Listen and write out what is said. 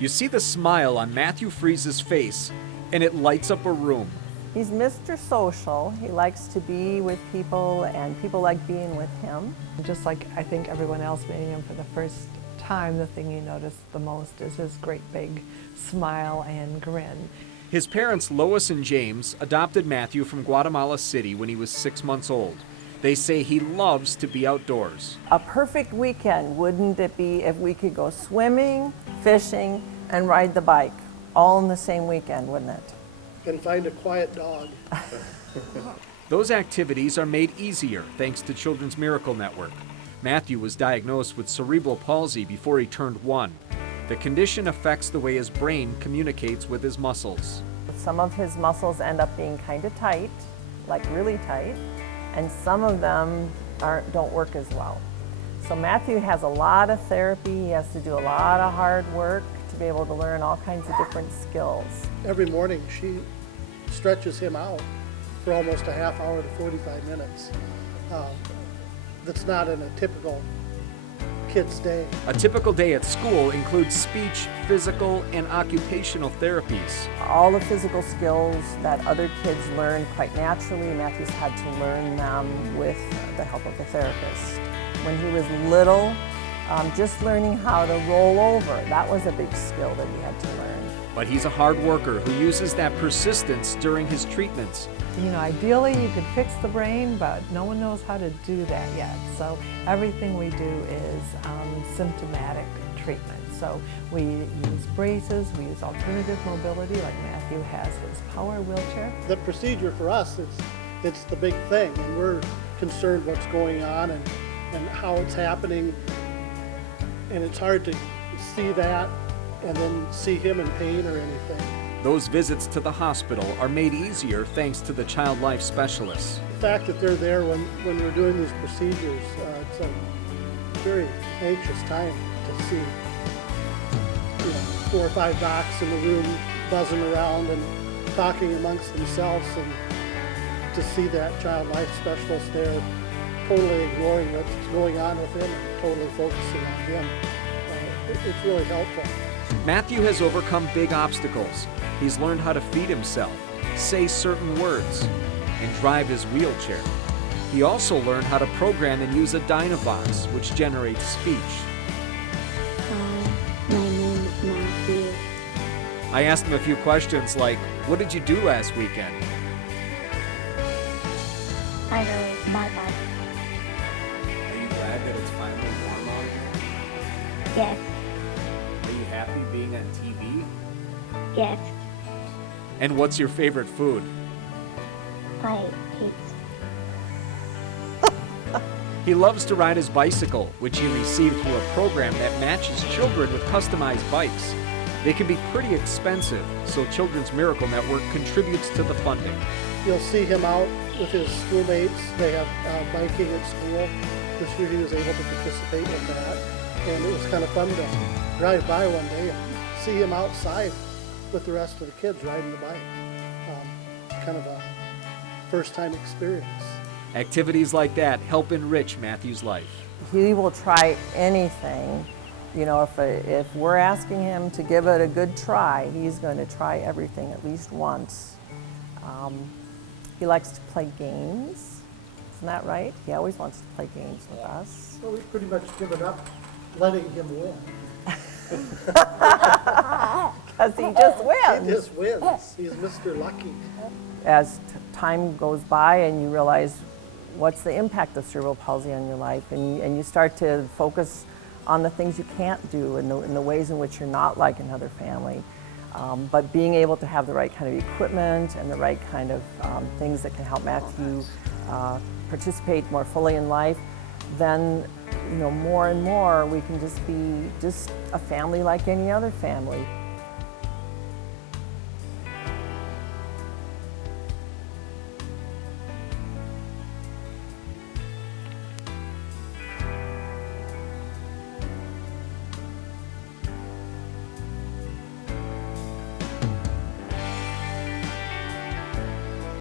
You see the smile on Matthew Freese's face, and it lights up a room. He's Mr. Social. He likes to be with people, and people like being with him. Just like I think everyone else meeting him for the first time, the thing you notice the most is his great big smile and grin. His parents, Lois and James, adopted Matthew from Guatemala City when he was 6 months old. They say he loves to be outdoors. A perfect weekend, wouldn't it be, if we could go swimming, fishing, and ride the bike all in the same weekend, wouldn't it? And find a quiet dog. Those activities are made easier thanks to Children's Miracle Network. Matthew was diagnosed with cerebral palsy before he turned 1. The condition affects the way his brain communicates with his muscles. Some of his muscles end up being kind of tight, like really tight, and some of them don't work as well. So Matthew has a lot of therapy. He has to do a lot of hard work to be able to learn all kinds of different skills. Every morning she stretches him out for almost a half hour to 45 minutes. That's not in a typical kid's day. A typical day at school includes speech, physical, and occupational therapies. All the physical skills that other kids learn quite naturally, Matthew's had to learn them with the help of a therapist. When he was little, just learning how to roll over, that was a big skill that he had to learn. But he's a hard worker who uses that persistence during his treatments. You know, ideally you could fix the brain, but no one knows how to do that yet. So everything we do is symptomatic treatment. So we use braces, we use alternative mobility, like Matthew has his power wheelchair. The procedure for us, it's the big thing, and we're concerned what's going on and how it's happening. And it's hard to see that and then see him in pain or anything. Those visits to the hospital are made easier thanks to the child life specialists. The fact that they're there when we're doing these procedures, it's a very anxious time to see 4 or 5 docs in the room buzzing around and talking amongst themselves, and to see that child life specialist there totally ignoring what's going on with him and totally focusing on him. It's really helpful. Matthew has overcome big obstacles. He's learned how to feed himself, say certain words, and drive his wheelchair. He also learned how to program and use a Dynavox, which generates speech. My name is Matthew. I asked him a few questions like, what did you do last weekend? I rode my bike. Are you glad that it's finally warm out here? Yes, Are you happy being on TV? yes, And what's your favorite food? I hate. He loves to ride his bicycle, which he received through a program that matches children with customized bikes. They can be pretty expensive, so Children's Miracle Network contributes to the funding. You'll see him out with his schoolmates. They have biking at school. This year he was able to participate in that, and it was kind of fun to drive by one day and see him outside with the rest of the kids riding the bike. Kind of a first-time experience. Activities like that help enrich Matthew's life. He will try anything. You know, if we're asking him to give it a good try, he's going to try everything at least once. He likes to play games. Isn't that right? He always wants to play games with us. Well, we've pretty much given up letting him win. Because he just wins. He just wins. He's Mr. Lucky. As time goes by and you realize what's the impact of cerebral palsy on your life, and you start to focus on the things you can't do and the ways in which you're not like another family. But being able to have the right kind of equipment and the right kind of things that can help Matthew participate more fully in life, then more and more we can just be a family like any other family.